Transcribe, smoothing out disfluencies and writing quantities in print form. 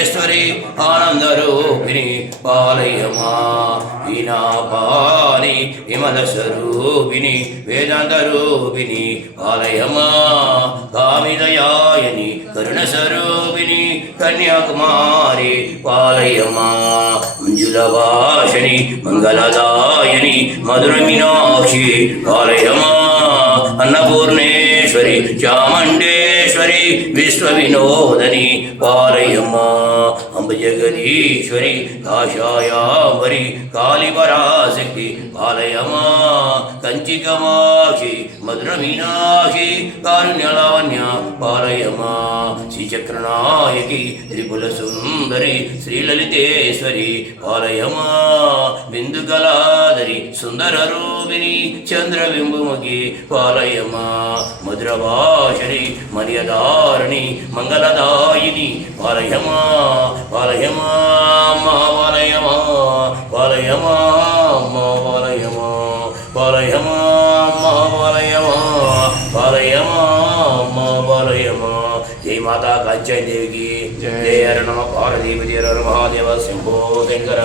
మహేశ్వరి ఆనందరూపిణి పాలయమా వీణాపాని విమల స్వరూపిణి వేదాంతరూపిణి పాలయమా కామిదయాయని కరుణ స్వరూపిణి కన్యాకుమారి పాలయమా మంజులవాసిని మంగళదాయని మధుర మీనాక్షి పాలయమా అన్నపూర్ణేశ్వరి చాముండేశ్వరి విశ్వవినోదని పాలయమా అంబజగదీశ్వరి కాషాయాంబరి కాళిపరాశక్తి పాలయమా కంచికమాక్షి మధుర మీనాక్షి కారుణ్యలావణ్య పాలయమా శ్రీచక్రనాయకి త్రిపుల సుందరి శ్రీలలితేశ్వరి పాలయమా బిందుకలాదరి సుందర రూపిణి చంద్రబింబుముఖి పాలయమా మధురభాషరి మర్యాదారిణి మంగళదాయిని పాలయమా పాలయమా పాలయమా పాలయమా పాలయమా పాలయమా పాలయమా పాలయమా పాలయమా జై మాతా కాంచన్ దేవికి జయ హర నమ పార్వతీపతి హర మహాదేవ శంభో శంకర.